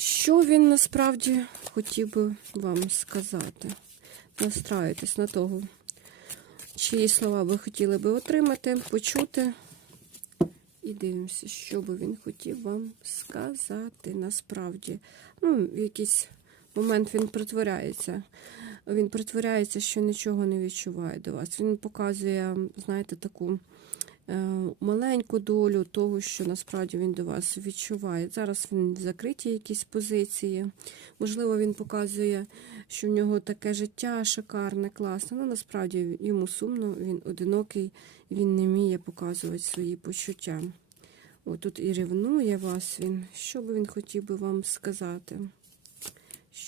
Що він насправді хотів би вам сказати? Настраюйтесь на того, чиї слова ви хотіли би отримати, почути. І дивимося, що би він хотів вам сказати насправді. Ну, в якийсь момент він притворяється. Він притворяється, що нічого не відчуває до вас. Він показує, знаєте, таку маленьку долю того, що насправді він до вас відчуває. Зараз він в закритій якійсь позиції. Можливо, він показує, що в нього таке життя шикарне, класне. Ну, насправді йому сумно, він одинокий, він не вміє показувати свої почуття. О, тут і ревнує вас він. Що би він хотів би вам сказати?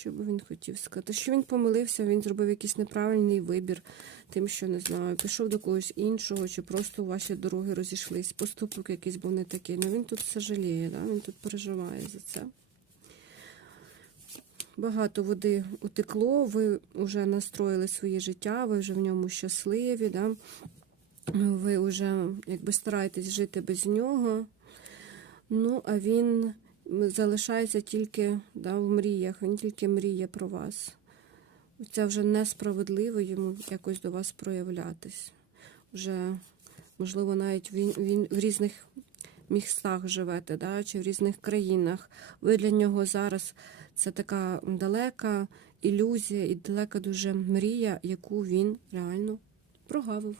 Що би він хотів сказати? Що він помилився, він зробив якийсь неправильний вибір, тим, що не знаю, пішов до когось іншого, чи просто ваші дороги розійшлись, поступок якийсь був не такий. Ну він тут сожаліє, да? він тут переживає за це. Багато води утекло, ви вже настроїли своє життя, ви вже в ньому щасливі, да? ви вже якби стараєтесь жити без нього. Ну, а він залишається тільки да, в мріях, він тільки мріє про вас. Це вже несправедливо йому якось до вас проявлятись. Вже, можливо, навіть він, він в різних містах живете, да, чи в різних країнах. Ви для нього зараз це така далека ілюзія і далека дуже мрія, яку він реально прогавив.